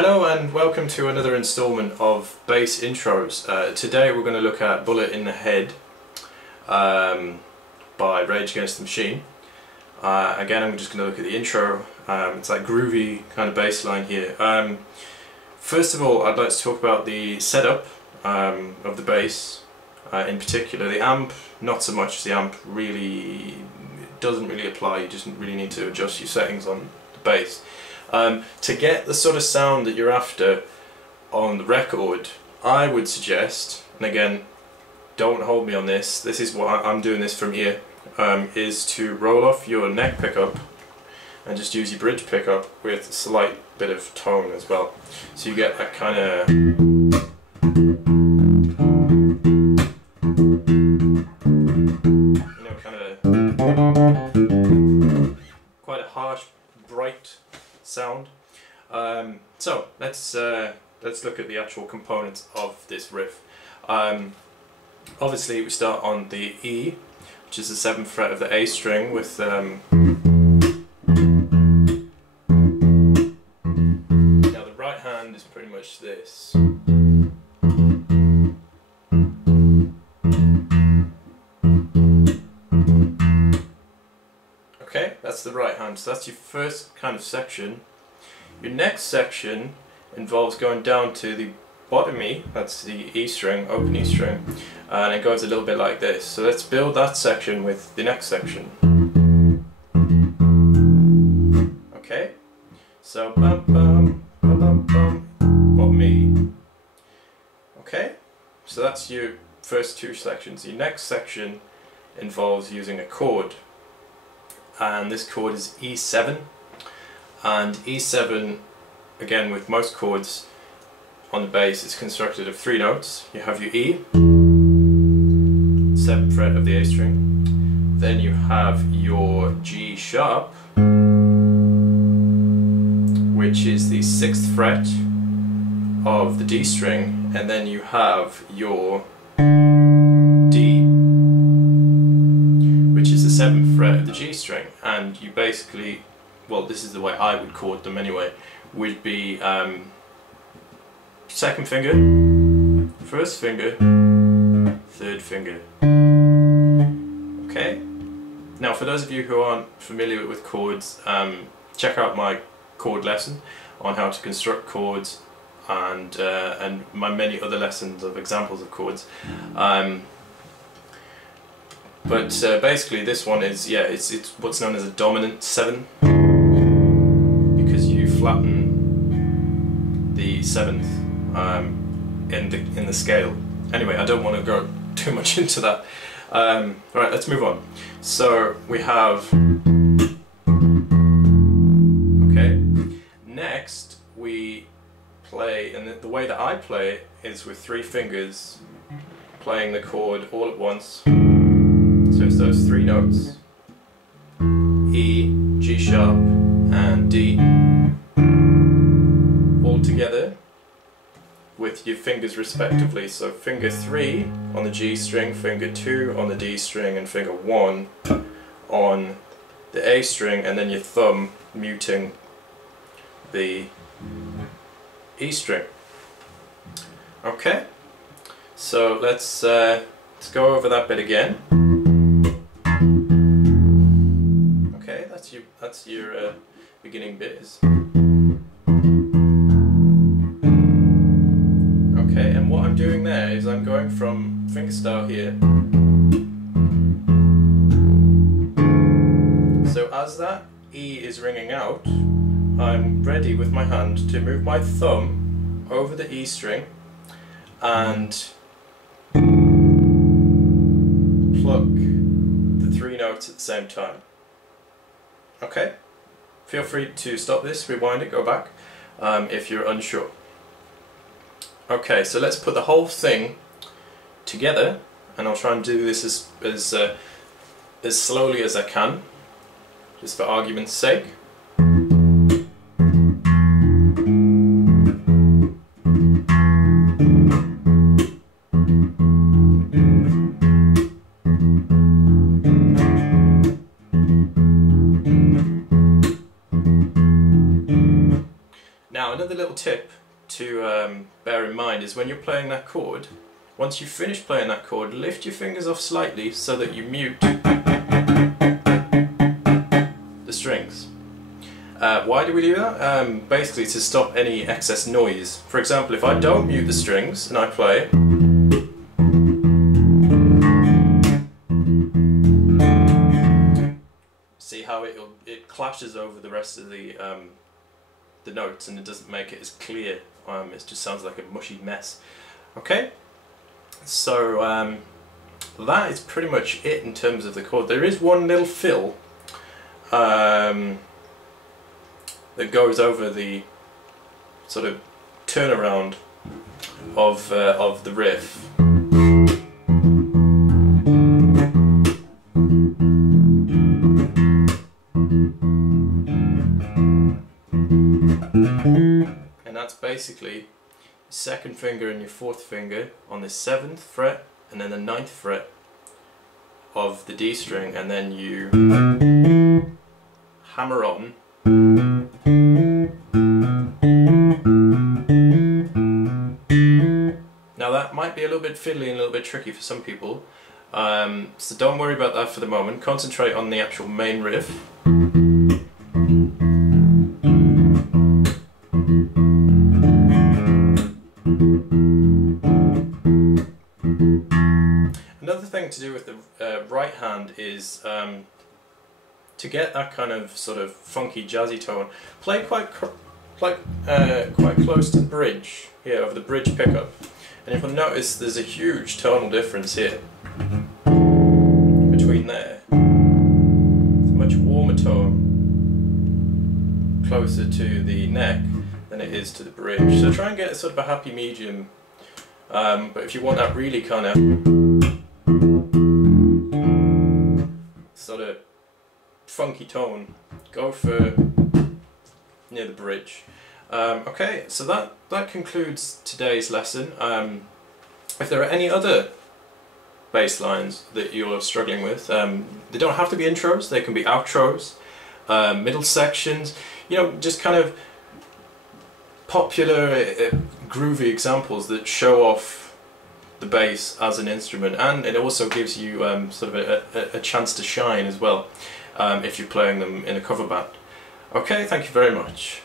Hello and welcome to another installment of bass intros. Today we're going to look at Bullet in the Head by Rage Against the Machine. Again, I'm just going to look at the intro. It's like groovy kind of bass line here. First of all, I'd like to talk about the setup of the bass in particular. The amp, not so much. The amp really doesn't really apply. You just really need to adjust your settings on the bass. To get the sort of sound that you're after on the record, I would suggest, and again, don't hold me on this, this is what I'm doing this from ear, is to roll off your neck pickup and just use your bridge pickup with a slight bit of tone as well. So you get that kind of... you know, kind of quite a harsh, bright sound. So let's look at the actual components of this riff. Obviously we start on the E, which is the 7th fret of the A string with now the right hand is pretty much this. Okay, that's the right hand, so that's your first kind of section. Your next section involves going down to the bottom E, that's the E string, open E string, and it goes a little bit like this. So let's build that section with the next section. Okay, so bum bum bum bum bum, bottom E. Okay, so that's your first two sections. Your next section involves using a chord. And this chord is E7, and E7, again with most chords on the bass, is constructed of 3 notes. You have your E, 7th fret of the A string, then you have your G sharp, which is the 6th fret of the D string, and then you have your D, which is the 7th fret of the G string. And you basically, well, this is the way I would chord them anyway, would be 2nd finger, 1st finger, 3rd finger. Okay? Now for those of you who aren't familiar with chords, check out my chord lesson on how to construct chords and my many other lessons of examples of chords. But basically this one is, yeah, it's what's known as a dominant 7, because you flatten the 7th in the scale. Anyway, I don't want to go too much into that. Alright, let's move on. So we have... okay, next we play, and the way that I play is with 3 fingers playing the chord all at once. So it's those 3 notes, E, G sharp and D, all together with your fingers respectively. So finger 3 on the G string, finger 2 on the D string, and finger 1 on the A string, and then your thumb muting the E string. Okay, so let's go over that bit again. That's your beginning bit. Okay, and what I'm doing there is I'm going from fingerstyle here. So as that E is ringing out, I'm ready with my hand to move my thumb over the E string and pluck the 3 notes at the same time. Okay, feel free to stop this, rewind it, go back if you're unsure. Okay, so let's put the whole thing together, and I'll try and do this as slowly as I can, just for argument's sake. Now another little tip to bear in mind is when you're playing that chord, once you finish playing that chord, lift your fingers off slightly so that you mute the strings. Why do we do that? Basically to stop any excess noise. For example, if I don't mute the strings and I play, see how it clashes over the rest of the notes, and it doesn't make it as clear. It just sounds like a mushy mess. Okay, so that is pretty much it in terms of the chord. There is one little fill that goes over the sort of turnaround of the riff. And that's basically second finger and your fourth finger on the 7th fret and then the 9th fret of the D string, and then you hammer on now. That might be a little bit fiddly and a little bit tricky for some people, so don't worry about that for the moment. Concentrate on the actual main riff. Another thing to do with the right hand is to get that kind of sort of funky jazzy tone, play quite close to the bridge here, of the bridge pickup, and if you'll notice there's a huge tonal difference here between there. It's a much warmer tone closer to the neck than it is to the bridge, so try and get sort of a happy medium, but if you want that really kind of sort of funky tone, go for near the bridge. Okay, so that concludes today's lesson. If there are any other bass lines that you're struggling with, they don't have to be intros, they can be outros, middle sections, you know, just kind of popular groovy examples that show off the bass as an instrument, and it also gives you sort of a chance to shine as well if you're playing them in a cover band. Okay, thank you very much.